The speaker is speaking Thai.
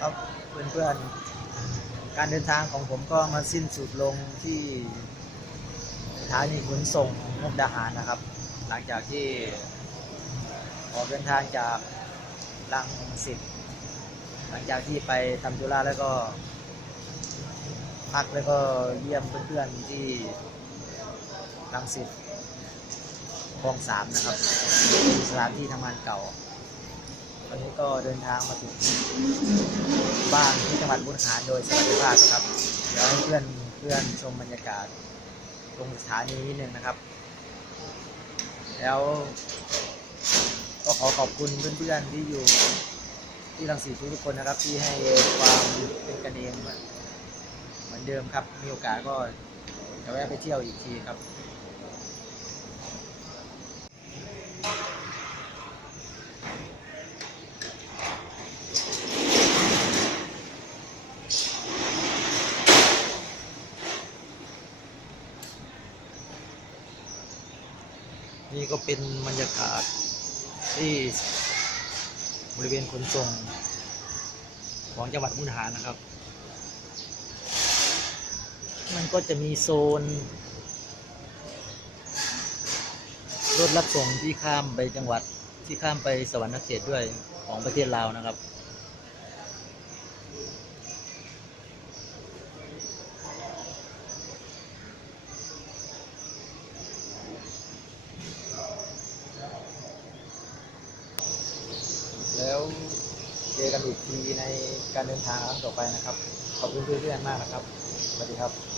ครับเพื่อนๆ การเดินทางของผมก็มาสิ้นสุดลงที่สถานีขนส่งมุกดาหารนะครับ หลังจากที่ออกเดินทางจากลังสิตหลังจากที่ไปทำธุระแล้วก็พักแล้วก็เยี่ยมเพื่อนๆที่ลังสิตคลองสามนะครับสถานที่ทำงานเก่า วันนี้ก็เดินทางมาถึงบ้านที่จังหวัดบุรีรัมย์โดยสวัสดิภาพครับ เดี๋ยวให้เพื่อนเพื่อนชมบรรยากาศตรงสถานีนิดนึงนะครับ แล้วก็ขอขอบคุณเพื่อนๆที่อยู่ที่รังสีทุกคนนะครับ ที่ให้ความเป็นกันเองเหมือนเดิมครับ มีโอกาสก็จะแวะไปเที่ยวอีกทีครับ นี่ก็เป็นบรรยากาศที่บริเวณขนส่งของจังหวัดมุกดาหารนะครับ มันก็จะมีโซน รถรับส่งที่ข้ามไปจังหวัดที่ข้ามไปสวรรค์เขตด้วยของประเทศลาวนะครับ แล้ว เจอกันอีกทีในการเดินทางครั้งต่อไปนะครับ ขอบคุณเพื่อนๆมากนะครับ สวัสดีครับ